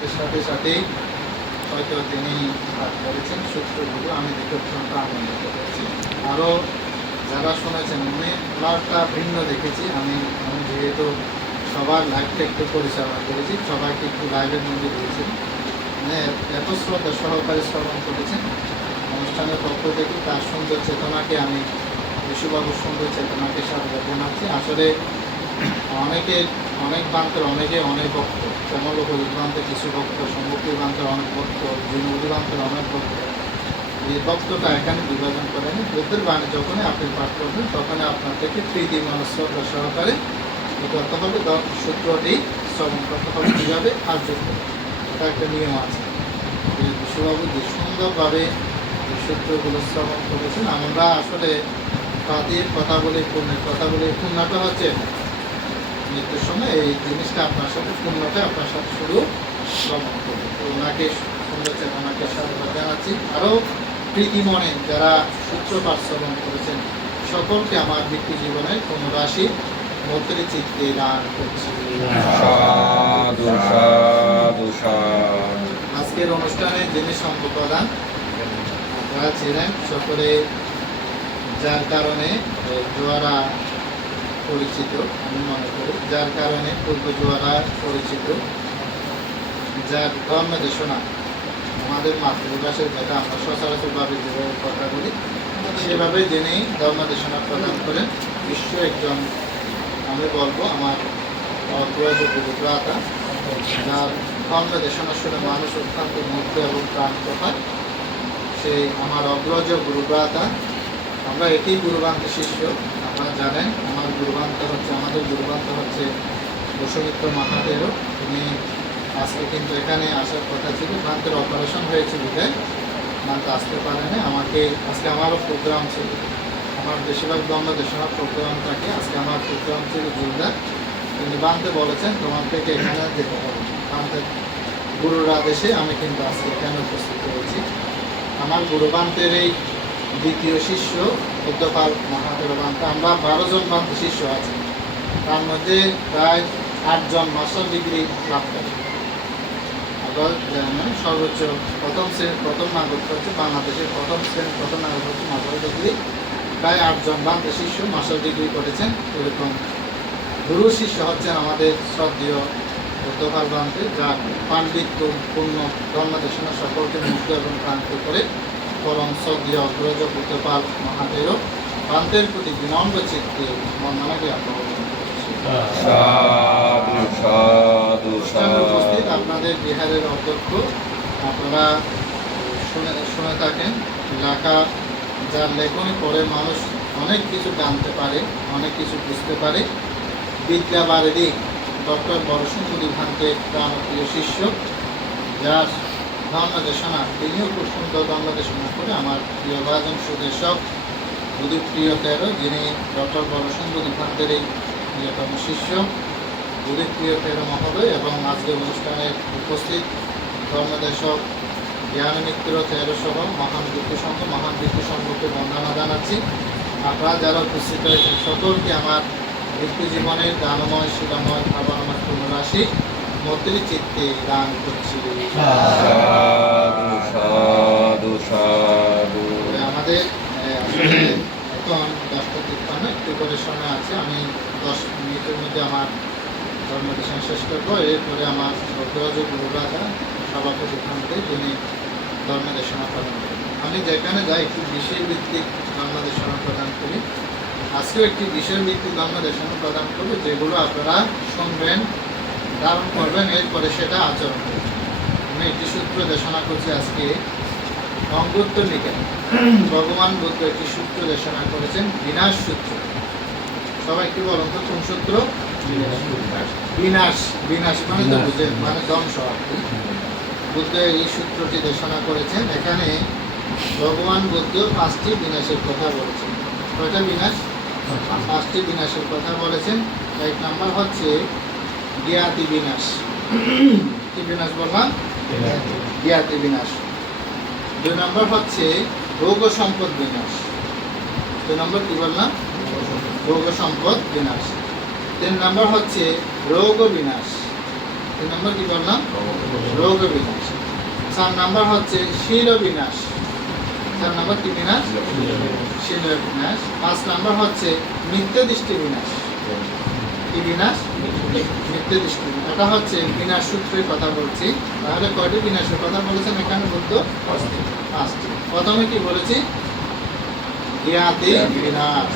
সিদ্ধান্তের সাথে সাথেই হয়তো তিনি পাঠ করেছেন সূত্রগুলো, আমি দেখে অত্যন্ত আনন্দিত হয়েছি। আরও যারা শুনেছেন ওনারটা ভিন্ন দেখেছি আমি যেহেতু সবার লাইভটা একটু পরিচালনা করেছি, সবাইকে একটু লাইভের মধ্যে দিয়েছি, মানে এত শ্রদ্ধা সহকারে শ্রবণ করেছেন। অনুষ্ঠানের পক্ষ থেকে তার সুন্দর চেতনাকে আমি বিশুবাবুর সুন্দর চেতনাকে স্বাগত জানাচ্ছি। আসলে অনেক প্রান্তের অনেক ভক্ত, শ্যামলপুর প্রান্তে কিছু ভক্ত, সম্মুখী প্রান্তের অনেক ভক্ত, জিনুগুলি প্রান্তের অনেক ভক্ত। এই ভক্তটা এখানে বিভাজন করেনি। বুদ্ধের বাণী যখনই আপনি পাঠ করবেন তখনই আপনার থেকে প্রীতি শ্রদ্ধা সহকারে কী করতে হবে, সূত্রটি শ্রবণ করতে হবে, কীভাবে কার্য করবে, এটা একটা নিয়ম আছে। বিশ্ববাবু যে সুন্দরভাবে এই সূত্রগুলো শ্রবণ করেছেন। আমরা আসলে তাদের কথা বলে পূর্ণটা হচ্ছে মৃত্যুর সময় এই জিনিসটা আপনার সাথে পূর্ণটা আপনার সাথে শুরু শ্রবণ করবে। তো ওনাকে সুন্দর চেতনাকে স্বাগত জানাচ্ছি। আরও প্রীতি মনে যারা সূত্রপাঠ শ্রবণ করেছেন সকলকে আমার ব্যক্তি জীবনের কোনো রাশি মৈত্রী চিত্তে দান করছি। আজকের অনুষ্ঠানে যিনি সম্প্রদান আপনারা ছিলেন সকলে, যার কারণে জোয়ারা পরিচিত, আমি মনে করি যার কারণে পূর্ব জোয়ারা পরিচিত, যার ধর্ম দেশনা আমাদের মাতৃভাষার যেটা আমরা সচরাচরভাবে যেভাবে কথা বলি সেভাবে যিনি ধর্ম দেশনা প্রদান করেন বিশ্ব একজন, আমি বলবো আমার গুরুপ্রাতা, যার ধর্ম দেশনা শুনে মানুষ অত্যন্ত মুগ্ধ এবং ক্রান্ত হয়, সেই আমার অগ্রজ গুরুপ্রাতা। আমরা একই গুরুবান্ত শিষ্য, আপনারা জানেন। আমাদের গুরুবান্ত হচ্ছে বসুমিত্র মহাদেব। তিনি আজকে কিন্তু এখানে আসার কথা ছিল, ভান্তের অপারেশন হয়েছে বিধায় ভান্ত আসতে পারেনি। আজকে আমারও প্রোগ্রাম ছিল, আমার বেশিরভাগ ধর্মদেশনা প্রোগ্রাম থাকে, আজকে আমার প্রোগ্রাম ছিল জোরদার। তিনি ভান্তে বলেছেন তোমার থেকে এখানে যেতে হবে, ভান্তের গুরুর আদেশে আমি কিন্তু আজকে এখানে উপস্থিত হয়েছি। আমার গুরুবান্তের এই দ্বিতীয় শিষ্য বুদ্ধপাল মহাদেব বান্ত। আমরা 12 জন বান্ত শিষ্য আছে, তার মধ্যে প্রায় 8 জন মাস্টার ডিগ্রি লাভ করে। আবার সর্বোচ্চ প্রথম নাগরিক হচ্ছে বাংলাদেশের প্রথম নাগরিক হচ্ছে মাস্টার ডিগ্রি। প্রায় 8 জন বান্ত শিষ্য মাস্টার ডিগ্রি করেছেন। এরকম গুরু শিষ্য হচ্ছেন আমাদের শ্রদ্ধেয় বুদ্ধপাল বান্তে, যার পাণ্ডিত্য পূর্ণ ধর্মদেশনা সকলকে মুগ্ধ এবং ক্রান্ত করে। পরম শ্রদ্ধেয় অগ্রজ বুদ্ধপাল মহাদেব বান্তের প্রতি বিনম্র চিত্তে বন্দনা জ্ঞাপন করছি। উপস্থিত আপনাদের বিহারের অধ্যক্ষ, আপনারা শুনে থাকেন লেখা, যার লেখনী পড়ে মানুষ অনেক কিছু জানতে পারে, অনেক কিছু বুঝতে পারে। বিদ্যা বারেদি ডক্টর বরসুন্দরী ভান্তের প্রাণপ্রিয় শিষ্য, যার ধর্মদেশনা তিনিও খুব সুন্দর ধর্মদেশনা করে আমার প্রিয় ভাজন সুদেশক বুদ্ধিপ্রিয় তেরো, যিনি ডক্টর বরসুন্দরী ভান্তের এই প্রিয়তম শিষ্য বুদ্ধিপ্রিয় তেরো মহোদয়, এবং আজকের অনুষ্ঠানের উপস্থিত ধর্মদেশক জ্ঞানমিত্র তেরো সহ মহান বৃত্তি সংঘকে বন্দনা জানাচ্ছি। আপনারা যারা উপস্থিত হয়েছেন সকলকে আমার ব্যক্তি জীবনের দানময় শিলাময় ভাবনাময় পুনরাশি মৈত্রী চিত্তে দান করছি। আমাদের আসলে এখন 10:53, একটু করে সময় আছে। আমি 10 মিনিটের মধ্যে আমার ধর্মদেশনা শেষ করবো। এরপরে আমার অগ্রজ গুরুরাজা সভাপতি ভান্তে যিনি ধর্মদেশনা প্রদান করেন। আমি যেখানে যাই একটি বিষয়ভিত্তিক ধর্মদেশনা প্রদান করি। আজকেও একটি বিষয়ভিত্তিক ধর্মদেশনা প্রদান করবো, যেগুলো আপনারা শুনবেন, ধারণ করবেন, এরপরে সেটা আচরণ করবেন। আমি একটি সূত্র দেশনা করছি আজকে। অঙ্গুত্র নিকায় ভগবান বুদ্ধ একটি সূত্র দেশনা করেছেন, বিনাশ সূত্র। সবাই কি বলুন তো, কোন সূত্র? বিনাশ। বিনাশ মানে তো বুঝেন, মানে ধ্বংস। বুদ্ধ এই সূত্রটি দেশনা করেছেন। এখানে ভগবান বুদ্ধ 5টি বিনাশের কথা বলেছেন। কয়টা বিনাশ? 5টি বিনাশের কথা বলেছেন। 1 নাম্বার হচ্ছে জ্ঞাতি বিনাশ। কি বিনাশ বললাম? জ্ঞাতি বিনাশ। 2 নম্বর হচ্ছে ভোগ সম্পদ বিনাশ। 2 নম্বর কি বললাম? ভোগ সম্পদ বিনাশ। 3 নম্বর হচ্ছে রোগ বিনাশ। তিন নম্বর কি বললাম? রোগ বিনাশ। 4 নাম্বার হচ্ছে শিল বিনাশ। 4 নাম্বার কি বিনাশ? শিল বিনাশ। 5 নাম্বার হচ্ছে মিথ্যা দৃষ্টি বিনাশ। কি বিনাশ? মিথ্যা দৃষ্টি। এটা হচ্ছে বিনাশ সূত্রের কথা বলছি। তাহলে কয়টি বিনাশের কথা বলেছেন এখানে? বুদ্ধ 5টি। প্রথমে কি বলেছি? জ্ঞাতি বিনাশ।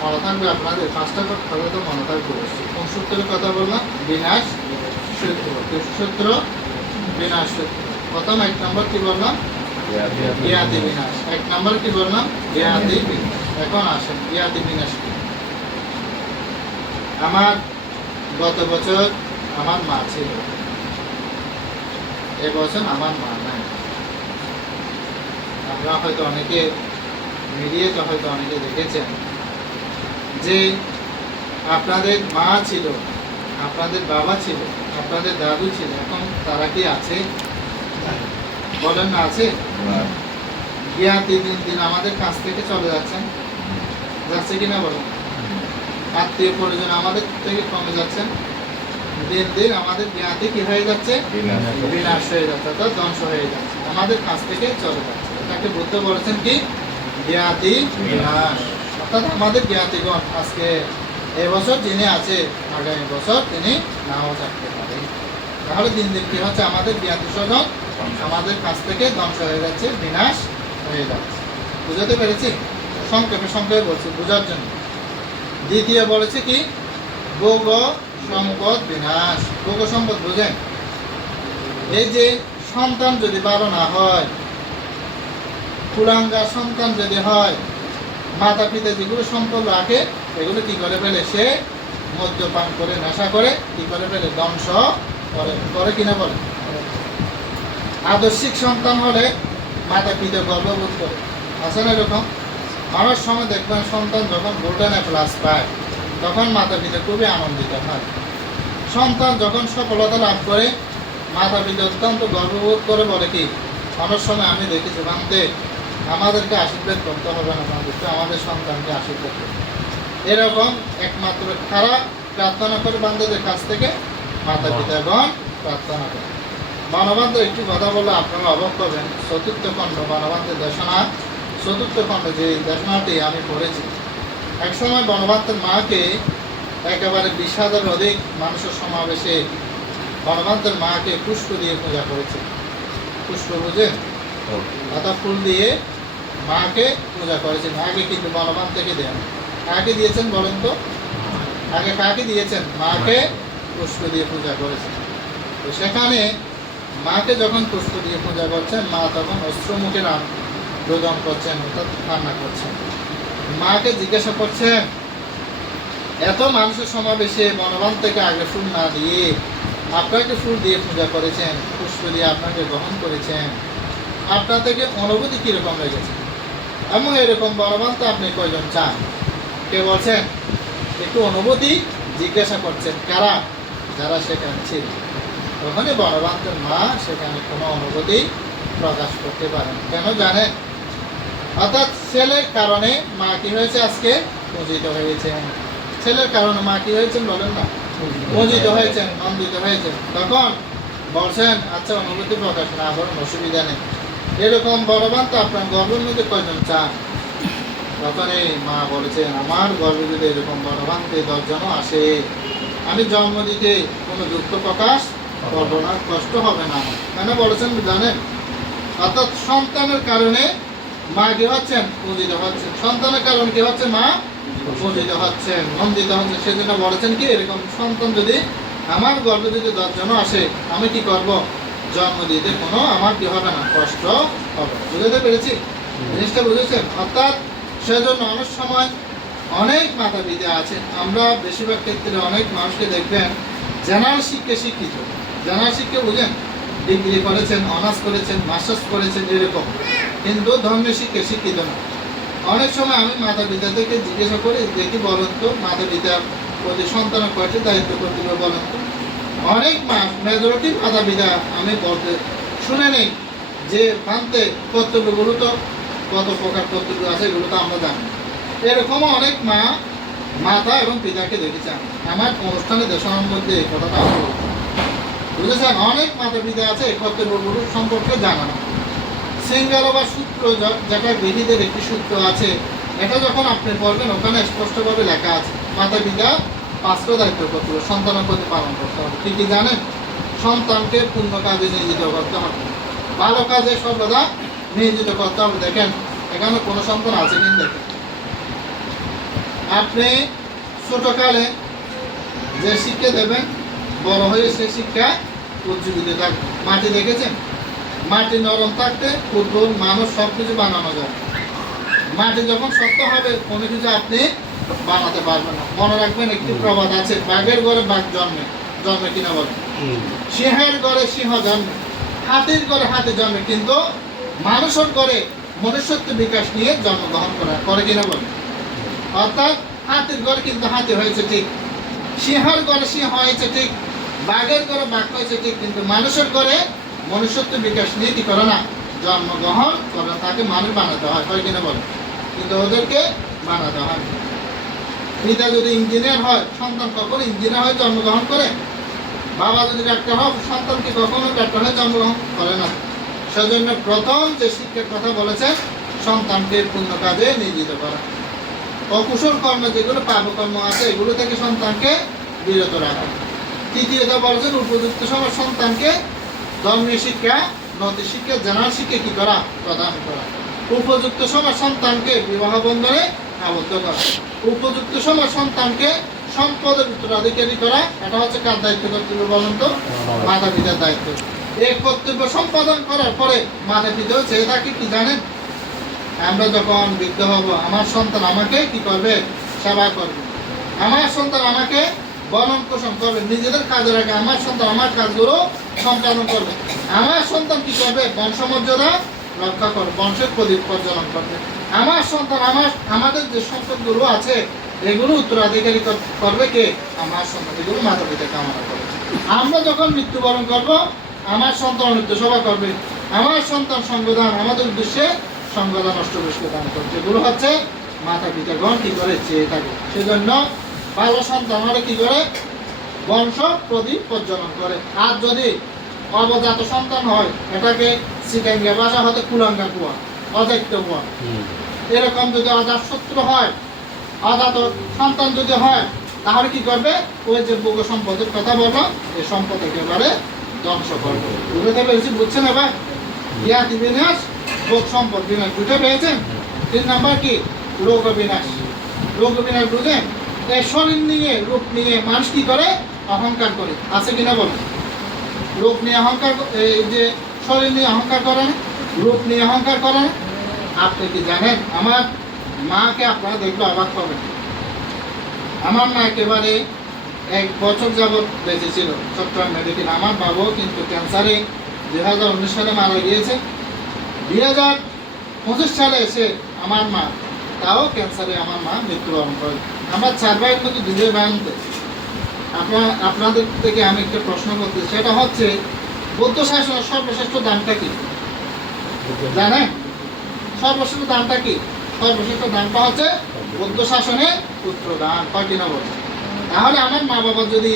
মনে থাকবে আপনাদের 5টা কথা তো মনে থাকবে। কোন সূত্রের কথা বললাম? বিনাশ সূত্র। সূত্র বিনাশ সূত্র। প্রথম 1 নম্বর কি বললাম? জ্ঞাতি বিনাশ। 1 নম্বর কি বললাম? জ্ঞাতি বিনাশ। এখন আসেন জ্ঞাতি বিনাশ কি? আমার গত বছর আমার মা ছিল, এবছর আমার মা নাই। আপনারা হয়তো অনেকে মিডিয়াতে হয়তো অনেকে দেখেছেন যে আপনাদের মা ছিল, আপনাদের বাবা ছিল, আপনাদের দাদু ছিল, এখন তারা কি আছে? বলেন না আছে? জ্ঞাতি দিন দিন আমাদের কাছ থেকে চলে যাচ্ছেন, যাচ্ছে কিনা বলেন? আত্মীয় পরিজন আমাদের থেকে কমে যাচ্ছেন, দিন দিন আমাদের জ্ঞাতি কি হয়ে যাচ্ছে? বিনাশ হয়ে যাচ্ছে, অর্থাৎ ধ্বংস হয়ে যাচ্ছে, আমাদের কাছ থেকে চলে যাচ্ছে। এটাকে বুদ্ধ বলেছেন কি? জ্ঞাতি বিনাশ। অর্থাৎ আমাদের জ্ঞাতিগণ আজকে এবছর যিনি আছে, আগামী বছর তিনি নাও থাকতে পারে। তাহলে দিন দিন কি হচ্ছে? আমাদের জ্ঞাতি স্বজন আমাদের কাছ থেকে ধ্বংস হয়ে যাচ্ছে, বিনাশ হয়ে যাচ্ছে। বুঝাতে পেরেছি? সংক্ষেপে বলছি বোঝার জন্য। দ্বিতীয় বলেছে কি? ভোগ সম্পদ বিনাশ। ভোগ সম্পদ বুঝেন? এই যে সন্তান যদি ভালো না হয়, কুলাঙ্গার সন্তান যদি হয়, মাতা পিতা যেগুলো সম্পদ রাখে এগুলো কি করে ফেলে? সে মদ্যপান করে, নেশা করে কি করে ফেলে? ধ্বংস করে কিনা বলে? আদর্শিক সন্তান হলে মাতা পিতা গর্ববোধ করে, আছে না এরকম? অনেক সময় দেখবেন সন্তান যখন গোল্ডেন এ প্লাস পায় তখন মাতা পিতা খুবই আনন্দিত হয়। সন্তান যখন সফলতা লাভ করে মাতা পিতা অত্যন্ত গর্ববোধ করে, বলে কি? অনেক সময় আমি দেখেছি বান্ধে আমাদেরকে আশীর্বাদ করতে হবে না, আমাদের সন্তানকে আশীর্বাদ করতে। এরকম একমাত্র খারাপ প্রার্থনা করে বান্ধবদের কাছ থেকে মাতা পিতাগণ প্রার্থনা করে। বনবান্ধব একটি কথা বলে আপনারা অবাক করবেন। 4th খণ্ড বনবান্ধবের দেশনা, 4th খণ্ডে যে দেশনাটি আমি পড়েছি, একসময় বনবান্ধবের মাকে একেবারে 20,000 অধিক মানুষের সমাবেশে বনবান্ধবের মাকে পুষ্প দিয়ে পূজা করেছে। পুষ্প বুঝেন? অর্থাৎ ফুল দিয়ে মাকে পূজা করেছেন। আগে কিন্তু বনবান্ধব থেকে দেন, কাকে দিয়েছেন বলেন তো? আগে কাকে দিয়েছেন? মাকে পুষ্প দিয়ে পূজা করেছেন। তো সেখানে মাকে যখন পুষ্প দিয়ে পূজা করছেন, মা তখন অশ্রুমুখে রোদন করছেন, অর্থাৎ কান্না করছেন। মাকে জিজ্ঞাসা করছেন, এত মানুষের সমাবেশে বনবান্ধব থেকে আগে ফুল না দিয়ে আপনাকে ফুল দিয়ে পূজা করেছেন, পুষ্প দিয়ে আপনাকে গ্রহণ করেছেন, আপনার থেকে অনুভূতি কিরকম লেগেছে? এবং এরকম বনবান্ধব আপনি কয়জন চান? কে বলছেন? একটু অনুভূতি জিজ্ঞাসা করছেন। কারা? যারা সেখানে ছিল। তখনই বনবান্ধবের মা সেখানে কোনো অনুভূতি প্রকাশ করতে পারেন। কেন জানেন? অর্থাৎ ছেলের কারণে মা কি হয়েছে? আজকে পূজিত হয়েছেন। ছেলের কারণে মা কি হয়েছেন বলেন না? পূজিত হয়েছেন, নন্দিত হয়েছেন। তখন বলছেন আচ্ছা অনুভূতি প্রকাশ না করেন, অসুবিধা নেই। এরকম বনবান্ধব আপনার গর্বের মধ্যে কয়জন চান? তখন এই মা বলেছেন, আমার গর্বে যদি এরকম বনবান্ধব 10 জনও আসে, আমি জন্ম দিতে কোনো দুঃখ প্রকাশ করবো না, কষ্ট হবে না আমার। কেন বলেছেন জানেন? অর্থাৎ সন্তানের কারণে মা কি হচ্ছেন? পূজিত হচ্ছেন। সন্তানের কারণে কি হচ্ছে? মা পূজিত হচ্ছেন, নন্দিত হচ্ছেন। সেজন্য বলেছেন কি? এরকম সন্তান যদি আমার গর্বে যদি 10 জনও আসে, আমি কি করব? জন্ম দিতে কোনো আমার কি হবে না, কষ্ট হবে। বুঝতে পেরেছি? জিনিসটা বুঝেছেন? অর্থাৎ সেজন্য অনেক সময় অনেক মাতা পিতা আছে, আমরা বেশিরভাগ ক্ষেত্রে অনেক মানুষকে দেখবেন জেনারেল শিক্ষিত, জেনারেল শিক্ষা বুঝেন, ডিগ্রি করেছেন, অনার্স করেছেন, মাস্টার্স করেছেন, এরকম, কিন্তু ধর্মের শিক্ষিত না। অনেক সময় আমি মাতা পিতা থেকে জিজ্ঞাসা করি, দেখি বলেন তো মাতা পিতার প্রতি সন্তানের কয়টি দায়িত্ব করতে হবে বলেন তো? অনেক মেজরিটি মাতা পিতা আমি বলতে শুনে নেই যে ভান্তে কর্তব্যগুলো তো কত প্রকার কর্তব্য আছে, এগুলো তো আমরা জানি। এরকমও অনেক মাতা এবং পিতাকে দেখেছি। আমার অনুষ্ঠানে দেশের মধ্যে এই কথাটা আমি বলছি। বুঝেছেন? অনেক মাতা পিতা আছে এই কর্তব্যগুলো সম্পর্কে জানা না। সিঙ্গারা বা সূত্র যেটা বিধিদের একটি সূত্র আছে, এটা যখন আপনি পড়বেন ওখানে স্পষ্টভাবে লেখা আছে মাতা পিতা 5টা দায়িত্ব কর্তব্য সন্তানের প্রতি পালন করতে হবে। কি কি জানেন? সন্তানকে পূর্ণ কাজে নিয়োজিত করতে হবে, ভালো কাজে সর্বদা নিয়োজিত করতে হবে। দেখেন এখানে কোনো সন্তান আছে কিনা দেখেন। আপনি ছোটকালে যে শিক্ষা দেবেন বড় হয়ে সে শিক্ষা উজ্জীবিত থাকবে। মাটি দেখেছেন? মাটি নরম থাকতে ফুটবল মানুষ সব কিছু বানানো যায়। মাটি যখন শক্ত হবে কোনো কিছু আপনি বানাতে পারবেন না। মনে রাখবেন একটি প্রবাদ আছে, বাঘের ঘরে বাঘ জন্মে, জন্মে কিনা বলে, সিংহের ঘরে সিংহ জন্মে, হাতির ঘরে হাতি জন্মে, কিন্তু মানুষের ঘরে মনুষ্যত্ব বিকাশ নিয়ে জন্মগ্রহণ করে কিনা বলে। অর্থাৎ হাতির ঘরে কিন্তু হাতি হয়েছে ঠিক, সিংহের ঘরে সিংহ হয়েছে ঠিক, বাঘের ঘরে বাঘ হয়েছে ঠিক, কিন্তু মানুষের ঘরে মনুষ্যত্ব বিকাশ নিয়ে কি করে না, জন্মগ্রহণ করে। তাকে মানুষ বানাতে হয় কিনা বলে, কিন্তু ওদেরকে বানাতে হয়। পিতা যদি ইঞ্জিনিয়ার হয় সন্তান কখনো ইঞ্জিনিয়ার হয়ে জন্মগ্রহণ করে? বাবা যদি ডাক্তার হয় সন্তান কি কখনো ডাক্তার হয়ে জন্মগ্রহণ করে না? সেজন্য প্রথম যে শিক্ষার কথা বলেছেন সন্তানকে পূর্ণ কাজে নিয়োজিত করা। অকুশল কর্ম যেগুলো পাপকর্ম আছে এগুলো থেকে সন্তানকে বিরত রাখা। তৃতীয়ত বলেছেন উপযুক্ত সময় সন্তানকে ধর্মীয় শিক্ষা, নৈতিক শিক্ষা, জেনারেল শিক্ষা কি করা, প্রদান করা। উপযুক্ত সময় সন্তানকে বিবাহ বন্ধনে আবদ্ধ করা। উপযুক্ত সময় সন্তানকে সম্পদের উত্তরাধিকারী করা। এটা হচ্ছে কার দায়িত্ব কর্তব্য বলেন তো? মাতা পিতার দায়িত্ব। এই কর্তব্য সম্পাদন করার পরে মাতা পিতাও চেয়ে থাকে কি জানেন? আমরা যখন বৃদ্ধ হব আমার সন্তান আমাকে কি করবে, সেবা করবে। আমার সন্তান আমাকে বরণ পোষণ করবে, নিজেদের কাজের আগে আমার সন্তান আমার কাজগুলো সম্পাদন করবে। আমার সন্তান কি করবে, বংশমর্যাদা রক্ষা করবে, বংশের প্রদীপ প্রজ্বলন করবে। আমার সন্তান আমাদের যে সম্পদগুলো আছে এগুলো উত্তরাধিকারী করবে কে, আমার সন্তান। এগুলো মাতা পিতা কামনা করবে। আমরা যখন মৃত্যুবরণ করব আমার সন্তান নিত্য সেবা করবে, আমার সন্তান সঙ্গদান, আমাদের উদ্দেশ্যে সঙ্গদান অষ্টবৃষ্টি দান করবে। এগুলো হচ্ছে মাতা পিতাগণ কি করে চেয়ে থাকে। সেজন্য ভালো সন্তান হলে কি করে, বংশ প্রদীপ প্রজ্বলন করে। আর যদি অবজাত সন্তান হয় এটাকে সিটাঙ্গা ভাষা হতে কুলাঙ্গা কুয়া, অজাত্য কুয়া। এরকম যদি অজাত শত্রু হয়, অজাত সন্তান যদি হয় তাহলে কি করবে, ওই যে ভোগ সম্পদের কথা বললো এই সম্পদ একেবারে ধ্বংস করবে। বুঝতে পেরেছি? বুঝছেন এবার? জ্ঞাতি বিনাশ, ভোগ সম্পদ বিনাশ, দুটো পেয়েছেন। 3 নাম্বার কি, রোগ বিনাশ। রোগ বিনাশ বুঝেন? এই শরীর নিয়ে রূপ নিয়ে মানুষ কি করে, অহংকার করে। আছে কিনা বলেন? রূপ নিয়ে অহংকার, এই যে শরীর নিয়ে অহংকার করে না, রূপ নিয়ে অহংকার করে না। আপনি কি জানেন আমার মাকে আপনারা দেখলে অবাক পাবেন। আমার মা একেবারে 1 বছর যাবৎ বেঁচে ছিল চট্টগ্রাম মেডিকেল। আমার বাবাও কিন্তু ক্যান্সারে 2019 সালে মারা গিয়েছে। 2025 সালে এসে আমার মা, তাও ক্যান্সারে আমার মা মৃত্যুবরণ করে। আমরা 4 ভাইয়ের মধ্যে 2 ভাই আনতে। আপনাদের থেকে আমি একটা প্রশ্ন করতে, সেটা হচ্ছে বৌদ্ধ শাসনের সর্বশ্রেষ্ঠ দানটা কি জানেন? সর্বশ্রেষ্ঠ দানটা কি? সর্বশ্রেষ্ঠ দানটা হচ্ছে বৌদ্ধ শাসনে পুত্র দান। হয় কিনা বলে? তাহলে আমার মা বাবা যদি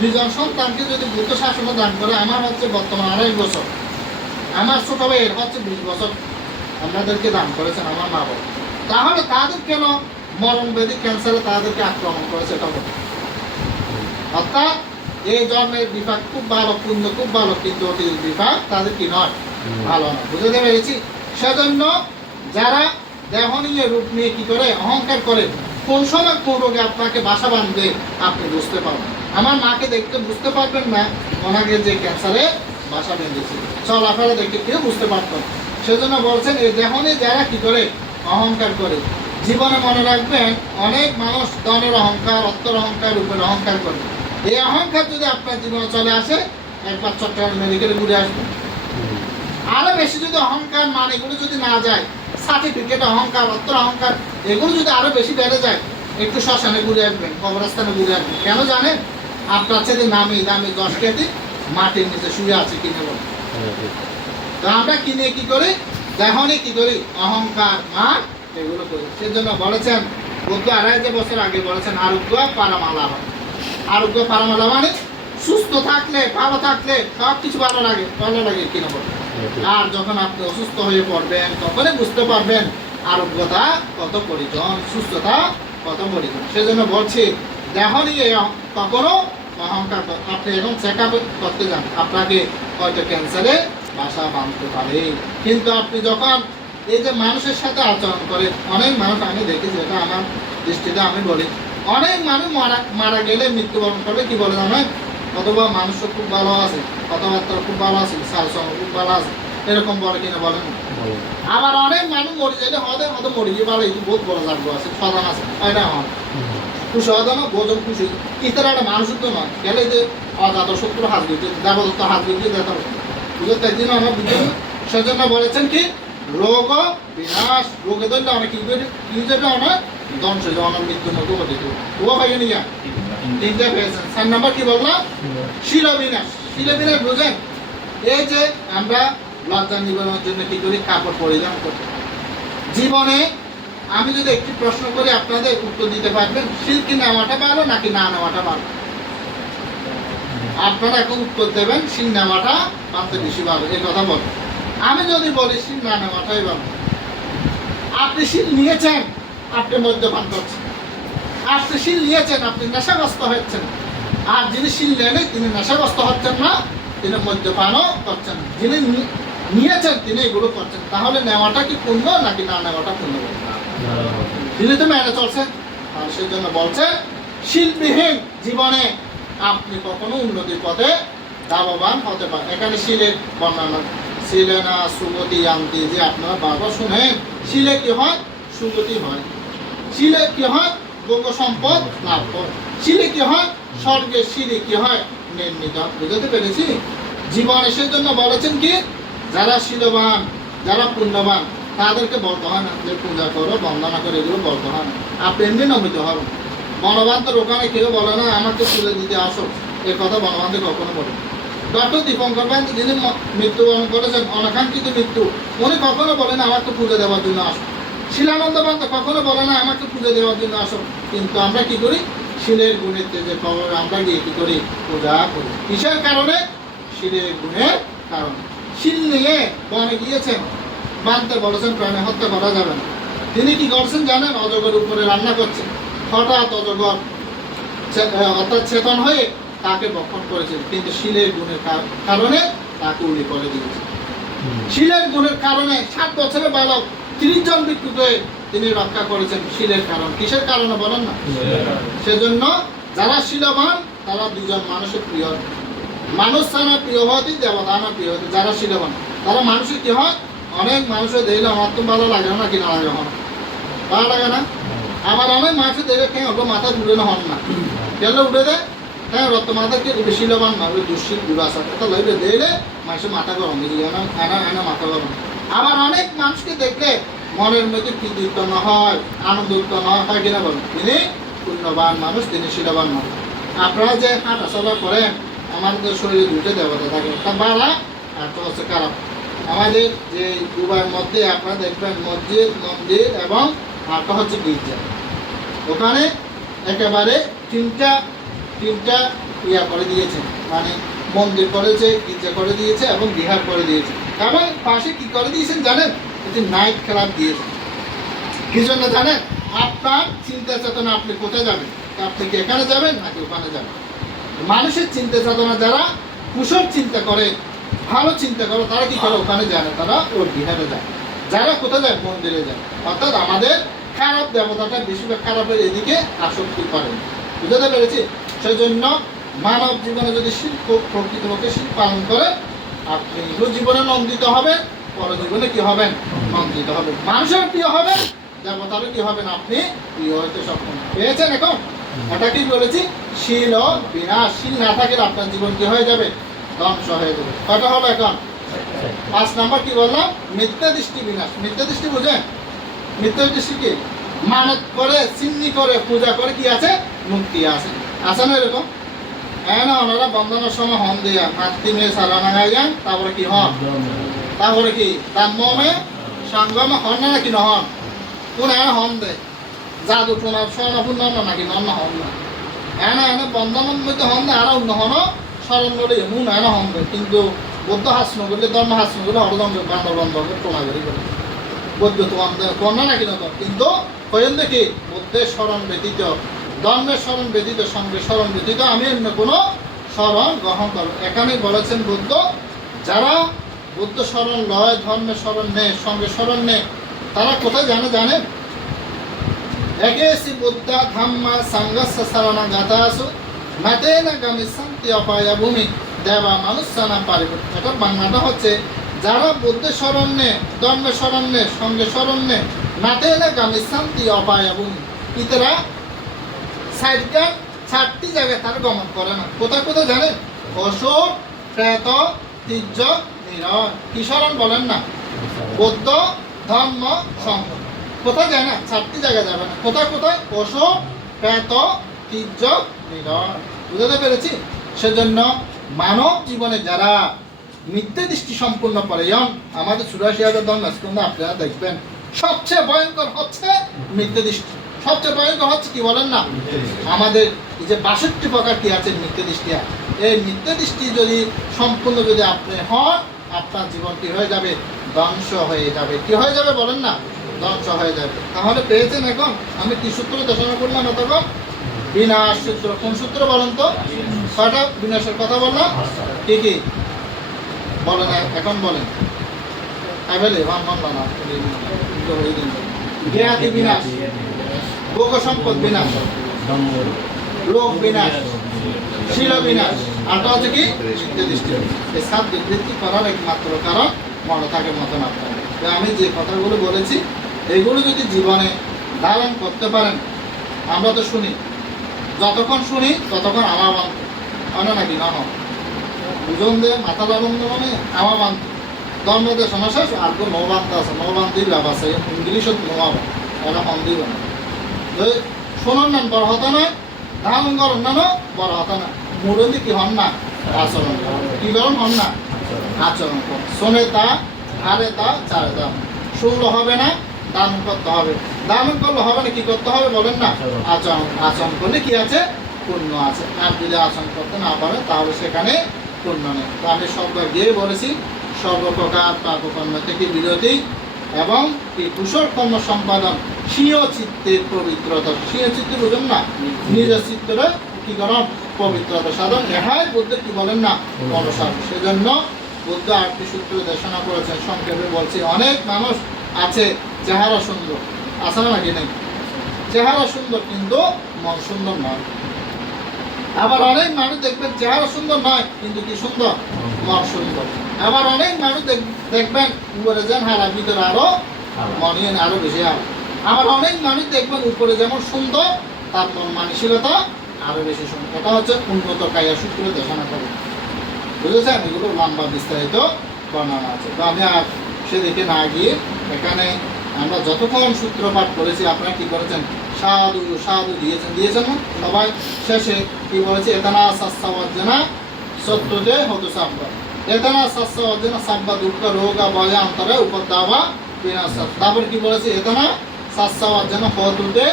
2 জন সন্তানকে যদি বৌদ্ধ শাসনে দান করে, আমার হচ্ছে বর্তমান 28 বছর, আমার ছোট ভাইয়ের হচ্ছে 20 বছর আপনাদেরকে দান করেছেন আমার মা বাবা। তাহলে তাদের কেন মরণ ব্যাধি ক্যান্সারে তাদেরকে আক্রমণ করেছে এটা বলে? অর্থাৎ এই জন্মের বিভাগ খুব ভালো, পুণ্য খুব ভালো, কিন্তু অতীত বিভাগ তাদের কি নয়, ভালো না। বুঝতে পেরেছি? সেজন্য যারা দেহ নিয়ে রূপ নিয়ে কি করে অহংকার করে, কোন সময় কোন রোগে আপনাকে বাসা বাঁধবে আপনি বুঝতে পারবেন। আমার মাকে দেখতে বুঝতে পারবেন না ওনাকে যে ক্যান্সারে বাসা বেঁধেছে, চলাফেরা দেখে কেউ বুঝতে পারতেন। সেজন্য বলছেন এই দেহ নিয়ে যারা কি করে অহংকার করে, জীবনে মনে রাখবেন অনেক মানুষ ধনের অহংকার, অর্থের অহংকার, রূপের অহংকার করে। এই অহংকার যদি আপনার জীবনে চলে আসে, একবার চট্টগ্রাম মেডিকেলে ঘুরে আসবেন। আরো বেশি যদি অহংকার মান এগুলো যদি না যায়, সার্টিফিকেট অহংকার, অর্থের অহংকার এগুলো যদি আরো বেশি বেড়ে যায়, একটু শ্মশানে ঘুরে আসবেন, কবরস্থানে ঘুরে আসবেন। কেন জানেন? আপনার ছেলে নামি দামি 10 কেজি মাটির নিচে শুয়ে আছে কিনে বলে। তো আমরা কিনে কি করি, দেহনে কি করি, অহংকার মান এগুলো করি। সেজন্য বলেছেন বুদ্ধ 2500 বছর আগে বলেছেন আরোগ্য পারামালা। আরোগ্য পারামালা মানে সুস্থ থাকলে ভালো থাকলে সব কিছু ভালো লাগে কিনা বলেন। আর যখন আপনি অসুস্থ হয়ে পড়বেন তখনই বুঝতে পারবেন আরোগ্যতা কত পরিজন, সুস্থতা কত পরিজন। সেজন্য বলছি দেহ নিয়ে কখনো অহংকার আপনি এখন চেক আপ করতে যান, আপনাকে হয়তো ক্যান্সারে বাসা বাঁধতে পারে। কিন্তু আপনি যখন এই যে মানুষের সাথে আচরণ করে, অনেক মানুষ আমি দেখেছি, এটা আমার দৃষ্টিতে আমি বলি, অনেক মানুষ মারা গেলে মৃত্যুবরণ করলে কি বলে জানেন, অথবা মানুষও খুব ভালো আছে, কথাবার্তা খুব ভালো আছে, সালসঙ্গ খুব ভালো আছে, এরকম বলে কিনা বলেন। আবার অনেক মানুষ মরে যাইলে হয়তো মরে গিয়ে ভালো, এই বহুত বড় লাগবে আছে, সদান আছে, এটা হয় খুশি হতো না, বোঝন খুশি ইতার একটা মানুষের তো নয় গেলে যে অজাত শত্রু হাত দিয়ে দেবদত্ত হাত দিয়ে যেতে হবে, বুঝতে তাই দিন আমরা বুঝতে। সেজন্য বলেছেন কি রোগ বিনাশ, রোগে ধরলে অনেক কি অনেক ধ্বংস, অনেক মৃত্যুর মতো ঘটিত ও হয় নিয়ে তিনটে পেয়েছেন। 4 নম্বর কি বললাম, শিল বিনাশ। শিল বিনাশ বুঝেন, এই যে আমরা লজ্জা নিবারণের জন্য কি করি, কাপড় পরিধান করি। জীবনে আমি যদি একটি প্রশ্ন করি আপনাদের উত্তর দিতে পারবেন, শিল কি নেওয়াটা ভালো নাকি না নেওয়াটা ভালো? আপনারা এখন উত্তর দেবেন শিল নেওয়াটা পাতে বেশি ভালো, এই কথা বলেন। আমি যদি বলি শিল না নেওয়াটাই ভালো। আপনি শিল নিয়েছেন, আপনি মদ্যপান করছেন। আপনি শিল নিয়েছেন, আপনি নেশাগ্রস্ত হচ্ছেন। আর যিনি শিল নেন তিনি নেশাগ্রস্ত হচ্ছেন না, তিনি মদ্যপানও করছেন। যিনি নিয়েছেন তিনি এগুলো করছেন। তাহলে নেওয়াটা কি পুণ্য নাকি না নেওয়াটা পুণ্য? তিনি তো মেনে চলছেন। আর সেই জন্য বলছে শিল্পবিহীন জীবনে আপনি কখনো উন্নতির পথে লাভবান হতে পারেন। এখানে শিলের বর্ণনা, শিলে না সুগতি আনতে, যে আপনারা বারবার শুনেন, শিলে কি হয়, সুগতি হয়। শিলে কি হয়, ভোগ সম্পদ লাভ হয়। শিলে কি হয়, স্বর্গের সিঁড়ি কি হয়, নির্মিত। বুঝতে পেরেছি? জীবনে সেই জন্য বলেছেন কি, যারা শিলবান, যারা পুণ্যবান, তাদেরকে বলতে হয় না যে পূজা করো, বন্দনা করে, এগুলো বলতে হয় না। আপনি এমনি নমিত হবেন। বনবান্তর ওখানে কেউ বলে না আমাকে পুজো দিতে আসো, এ কথা বনবান্তে কখনো বলে। ডক্টর দীপঙ্কর বান্তি যিনি মৃত্যুবরণ করেছেন, অনাকাঙ্ক্ষিত মৃত্যু, উনি কখনো বলেন আমাকে পুজো দেওয়ার জন্য আসো। শিলানন্দ বান্ত কখনো বলে না আমাকে পুজো দেওয়ার জন্য আসো। কিন্তু আমরা কি করি, শিলের গুণের তেজে খবর আমরা গিয়ে কি করি, পূজা করি। কিসের কারণে? শিলের গুণের কারণে। শিল নিয়ে বনে গিয়েছেন, বানতে বলেছেন প্রাণে হত্যা করা যাবে না। তিনি কি করছেন জানেন, অজগর উপরে রান্না করছেন। হঠাৎ অজগর অর্থাৎ চেতন হয়ে তাকে বক্ষণ করেছেন, কিন্তু শিলের গুণের কারণে তাকে উনি করে দিয়েছেন। শিলের গুণের কারণে 7 বছরের বালক 30 জন ভিক্ষুকে তিনি রক্ষা করেছেন। শিলের কারণ, কিসের কারণে বলেন না? সেজন্য যারা শিলবান তারা 2জন মানুষের প্রিয়। মানুষ ছাড়া প্রিয় হতে, দেবতা না প্রিয় হতে। যারা শিলবান তারা মানুষের কি হয়, অনেক মানুষের দেখলে আমার তো ভালো লাগে না, কিনা লাগে, ভালো লাগে না। আবার অনেক মানুষের দেখে কেন ওগুলো মাথা ঘুরে না হন না, কেন উঠে দেয়, হ্যাঁ রক্ত মাথাকে শিলবান না, ওই দুশ্চিত গুলো আসা কথা লাগবে দেখলে মানুষের মাথা গরম হয়ে যায়, এনা মাথা গরম। আবার অনেক মানুষকে দেখলে মনের মধ্যে কৃতি উৎপন্ন হয়, আনন্দ উৎপন্ন হয় কিনা বলেন। তিনি পুণ্যবান মানুষ, তিনি শিলবান মানুষ। আপনারা যে হাঁটা চলা করেন, আমাদের শরীরে 2টা দেবতা থাকে, একটা বাড়া আর একটা হচ্ছে খারাপ। আমাদের যে দুবাইয়ের মধ্যে আপনারা দেখবেন মসজিদ, মন্দির এবং আরেকটা হচ্ছে গির্জা। ওখানে একেবারে তিনটা ইয়া করে দিয়েছে, মানে মন্দির করেছে, গির্জা করে দিয়েছে এবং বিহার করে দিয়েছে। এবং পাশে কি করে দিয়েছেন জানেন, একটি নাইট ক্লাব দিয়েছে। কি জন্য জানেন? আপনার চিন্তা চেতনা, আপনি কোথায় যাবেন, আপনি কি এখানে যাবেন নাকি ওখানে যাবেন। মানুষের চিন্তা চেতনা যারা কুশল চিন্তা করে, ভালো চিন্তা করে, তারা কি করে, ওখানে যায় না, তারা ওর বিহারে যায়। যারা কোথায় যায়, মন্দিরে যায়। অর্থাৎ আমাদের খারাপ দেবতাটা বেশিরভাগ খারাপের এদিকে আসক্তি করে। বুঝতে পেরেছি? সেই জন্য মানব জীবনে যদি শিল্প প্রকৃতপক্ষে শিল্প পালন করে, আপনি জীবনে নন্দিত হবেন, পরজীবনে কি হবেন, নন্দিত হবেন। মানুষের প্রিয় হবেন, দেবতারও কি হবেন, আপনি প্রিয় হইতে সক্ষম পেয়েছেন। এখন এটা কি বলেছি, শিল ও বিনাশ। শিল না থাকলে আপনার জীবন কি হয়ে যাবে, ধ্বংস হয়ে যাবে। কয়টা হলো এখন? 5 নম্বর কি বললাম, মিথ্যা দৃষ্টি বিনাশ। মিথ্যা দৃষ্টি বুঝেন? মিথ্যা দৃষ্টি কি, মানত করে, চিন্নি করে, পূজা করে কি আছে, মুক্তি আছে। আছে না এরকম? হ্যাঁ না, ওনারা বন্ধনের সময় হন দিয়া মাতৃ মেয়ে সারা নাগাই যান, তারপরে কি হন, তারপরে কি তাম্মে সঙ্গমে হন না নাকি নহন, কোন হ্যাঁ হন দেয় জাদু টোনার স্বর্ণপূর্ণ নাকি নন হন না। হ্যাঁ না, বন্ধনের মধ্যে হন দেয় আর অন্য হন স্মরণ করলে এমন হয় না হবে, কিন্তু বৌদ্ধ হাসন করলে ধর্ম হাসন করলে অবদম্ব বান্ধব বান্ধব প্রমাণ করি করে বৌদ্ধ তো কন্যা নাকি না, কিন্তু কয়েন দেখি বুদ্ধের স্মরণ ব্যতীত, ধর্মের স্মরণ ব্যতীত, সঙ্গে স্মরণ ব্যতীত আমি অন্য কোনো স্মরণ গ্রহণ করব। এখানে বলেছেন বুদ্ধ, যারা বুদ্ধ স্মরণ লয়, ধর্মের স্মরণ নেই, সঙ্গে স্মরণ নেই, তারা কোথায় জানেন? একেসি বুদ্ধ ধাম্মা সাঙ্গস্য শরণ গাতাসু নাতেন গামিসন্তি অপায়া ভূমি দেবা মানুষানা পারিবত। এখন বাংলাটা হচ্ছে, যারা বুদ্ধের স্মরণ নেই, ধর্মের স্মরণ নেই, সঙ্গে স্মরণ নেই, নাতেন গামিসন্তি অপায়া ভূমি, ইতারা সাইডকার 4টি জায়গায় তারা গমন করে না। কোথায় কোথায় জানেন? অশোক, প্রেত, তীর্য, নিরয়। কি স্মরণ বলেন না? বৌদ্ধ, ধর্ম, সংঘ। কোথায় যায় না? 4টি জায়গায় যাবে না। কোথায় কোথায়? অশোক, প্রেত, তীর্য, নিরয়। বুঝতে পেরেছি? সেজন্য মানব জীবনে যারা মিথ্যে দৃষ্টি সম্পূর্ণ পরায়ণ, আমাদের 84,000 ধর্ম স্কন্ধ আপনারা দেখবেন, সবচেয়ে ভয়ঙ্কর হচ্ছে মিথ্যে দৃষ্টি। সবচেয়ে ভয়ঙ্কর হচ্ছে কি বলেন না? আমাদের এই যে 62 প্রকার কি আছে মিথ্যে দৃষ্টি, এই মিথ্যে দৃষ্টি যদি সম্পূর্ণ যদি আপনি হন, আপনার জীবন কি হয়ে যাবে? ধ্বংস হয়ে যাবে। কি হয়ে যাবে বলেন না? ধ্বংস হয়ে যাবে। তাহলে পেয়েছেন এখন আমি কি সূত্র দেশনা করলাম এতক্ষণ? বিনাশ সূত্র। কোন সূত্র বলেন তো? কয়টা বিনাশের কথা বললাম? কি কি বলেন এখন বলেন। জ্ঞাতি বিনাশ, ভোগ সম্পদ বিনাশ, লোক বিনাশ, শিল বিনাশ, আরটা হচ্ছে কি? মিথ্যে দৃষ্টি। এই 7 বিবৃতি করার একমাত্র কারণ মনে থাকে মতন আপনার। আমি যে কথাগুলো বলেছি এগুলো যদি জীবনে ধারণ করতে পারেন, আমরা তো শুনি, যতক্ষণ শুনি ততক্ষণ আমার বান্ত হয় নাকি না হয়, বুঝন দে মাথা বাবন্ধ মানে আমার বান্ত ধর্মতে সমস্যা আর তো নৌবান্ত আছে, নৌবান্তি লাভ আছে, ইংলিশত নোয়াব এটা হন দিব না। শোনার নাম বড় হতা নয়, ধারণ করেন না বড় হতা না, মুরলি কি হন না? আচরণ কি করেন? হন না আচরণ কর। শোনে তা, হারে তা, চারে তা। শুনলে হবে না, দান করতে হবে। দান করলে হবে না, কি করতে হবে বলেন না? আচরণ। আচরণ করলে কি আছে? পুণ্য আছে। আর যদি আচরণ করতে না পারে তাহলে সেখানে পুণ্য নেই। তো আমি সববার গিয়ে বলেছি, সর্বপ্রকার পাপকর্ম থেকে বিরতি এবং এই কুশল কর্ম সম্পাদন, স্বীয় চিত্তের পবিত্রতা। স্বীয় চিত্তে বুঝুন না, নিজ চিত্তের কি করেন? পবিত্রতা সাধন। এহাই বুদ্ধের কি বলেন না? অনুসার। সেজন্য বুদ্ধ 8টি সূত্র দেশনা করেছেন। সংক্ষেপে বলছি, অনেক মানুষ আছে চেহারা সুন্দর, আছে না নাকি নেই? চেহারা সুন্দর কিন্তু মন সুন্দর নয়। আবার অনেক মানুষ দেখবেন চেহারা সুন্দর নয় কিন্তু কি সুন্দর? মন সুন্দর। আবার অনেক মানুষ দেখবেন উপরে যেন হারা, ভিতরে আরো মনে আরো বেশি হারা। আবার অনেক মানুষ দেখবেন উপরে যেমন সুন্দর, তার মন মানসিকতা আরো বেশি সুন্দর। এটা হচ্ছে উন্নত কায়া সূত্র দেখানো করে। বুঝেছেন? এগুলো লম্বা বিস্তারিত বর্ণনা আছে। তো আমি আর সেদিকে না গিয়ে এখানে আমরা যতক্ষণ সূত্রপাঠ করেছি আপনারা কি করেছেন? সাধু সাধু দিয়েছেন না সবাই? শেষে কি বলেছে? এতানা সাস্তা অর্জনা সত্যতে হতো সাব্বা, এতানা সাস্তা অর্জনা সাব্বা দুঃখ রোগা বয়া অন্তরে উপদাবা বিনাশ। তারপর কি বলেছে? এতানা সাস্তা অর্জনা হতুতে,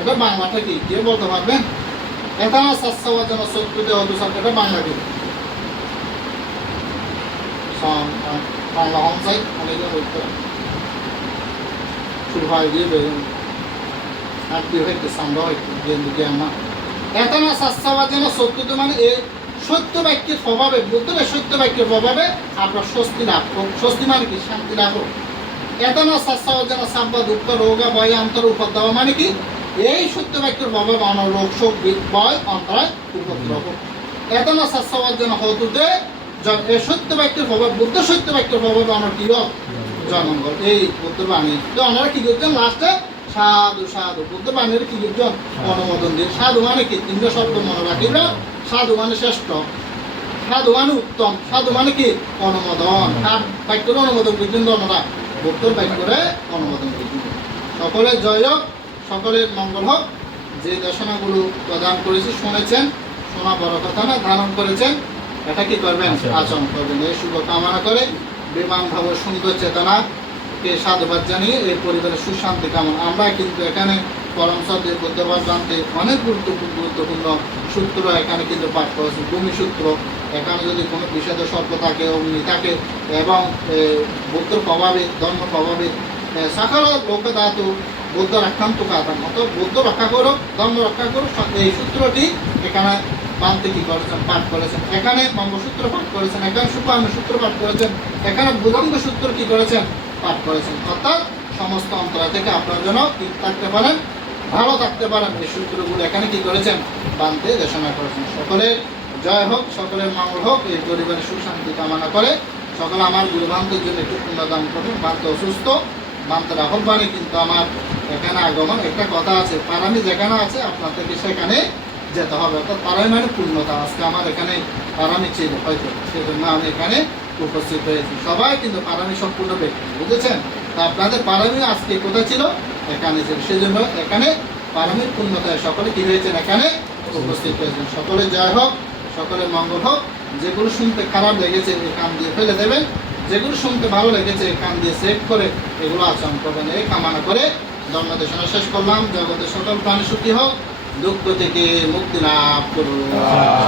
এটা বাংলাটা কি কে বলতে পারবেন? এতানা সাস্তা অর্জনা সত্যতে হতো সাব্বা, এটা বাংলা কি? বাংলা হমসাই অনেকে বলতে সুভাই দিয়ে বেরোন আর কি হইতে সামরা হইতে জ্ঞান। এতনা শাস্ত্রবাদ যেন সত্যতে মানে এই সত্য বাক্যের প্রভাবে, বুদ্ধের সত্য বাক্যের প্রভাবে আপনার স্বস্তি রাখো। স্বস্তি মানে কি? শান্তি রাখো। এতনা শাস্ত্রবাদ যেন সাব্বা দুঃখ রোগা ভয় অন্তর উপদ্রব মানে কি? এই সত্য বাক্যের প্রভাবে আমার রোগ শোক ভয় অন্তরায় উপদ্রব। এতনা শাস্ত্রবাদ যেন হতুতে এই সত্য বাক্যের প্রভাব, বুদ্ধ সত্য বাক্যের প্রভাবে আমার কি হোক? জয়মঙ্গল। এই বুদ্ধ বাণী তো ওনারা কি করছেন? লাস্টে সাধু সাধু বুদ্ধ বাণীর কি করছেন? অনুমোদন দিয়ে। সাধু মানে কি? 3টা শব্দ মনে রাখিবেন। সাধু মানে শ্রেষ্ঠ, সাধু মানে উত্তম, সাধু মানে কি? অনুমোদন। আর বাক্যের অনুমোদন করছেন আমরা, বুদ্ধর বাক্যরে অনুমোদন করছেন। সকলের জয় হোক, সকলের মঙ্গল হোক। যে দেশনাগুলো প্রদান করেছি শুনেছেন, শোনা বড় কথা না, ধারণ করেছেন, এটা কি করবেন? আচরণ করবেন। এই শুভ কামনা করে বিমান ভাব সুন্দর চেতনাকে সাধুবাদ জানিয়ে এই পরিবারের সুশান্তি কামনা। আমরা কিন্তু এখানে পরম সত্য বুদ্ধবাদ জানতে অনেক গুরুত্বপূর্ণ সূত্র এখানে কিন্তু পাঠ করেছে। ভূমি সূত্র, এখানে যদি কোনো বিষাদ সর্প থাকে, অগ্নি থাকে এবং বুদ্ধর প্রভাবে, ধর্ম প্রভাবে সাকার লোক ধাতু বুদ্ধ রক্ষান্ত কাতাম, অর্থাৎ বুদ্ধ রক্ষা করো, ধর্ম রক্ষা করো, এই সূত্রটি এখানে বানতে কি করেছেন, পাঠ করেছেন। এখানে মঙ্গসূত্র পাঠ করেছেন, এখানে সুপান্ন সূত্র পাঠ করেছেন, এখানে ভুজঙ্গ সূত্র কি করেছেন, পাঠ করেছেন। অর্থাৎ সমস্ত অন্তরা থেকে আপনার জন্য কি থাকতে পারেন, ভালো থাকতে পারেন। এই সূত্রগুলো এখানে কি করেছেন, বানতে দেশনা করেছেন। সকলের জয় হোক, সকলের মঙ্গল হোক, এই পরিবারের সুখ শান্তি কামনা করে সকলে আমার গুরু ভান্তের জন্য একটু পুণ্যদান করবেন। ভান্তে অসুস্থ, ভান্তে রাহুল বাণী কিন্তু আমার এখানে আগমন। একটা কথা আছে, পারামি যেখানে আছে আপনার থেকে সেখানে যেতে হবে, অর্থাৎ পারামি মানে পূর্ণতা। আজকে আমার এখানে পারামি ছিল হয়তো, সেজন্য আমি এখানে উপস্থিত হয়েছি। সবাই কিন্তু পারামি সম্পূর্ণ ব্যক্তি, বুঝেছেন? তা আপনাদের পারামি আজকে কোথায় ছিল, এখানে ছিল, সেজন্য এখানে পারামির পূর্ণতায় সকলে কি হয়েছেন, এখানে উপস্থিত হয়েছেন। সকলে জয় হোক, সকলের মঙ্গল হোক। যেগুলো শুনতে খারাপ লেগেছে এই কান দিয়ে ফেলে দেবেন, যেগুলো শুনতে ভালো লেগেছে এই কান দিয়ে সেভ করে এগুলো আচরণ করবেন, এই কামনা করে ধর্মদেশনা শেষ করলাম। জগতের সকল প্রাণী সুখী হোক, দুঃখ থেকে মুক্তি লাভ করুন।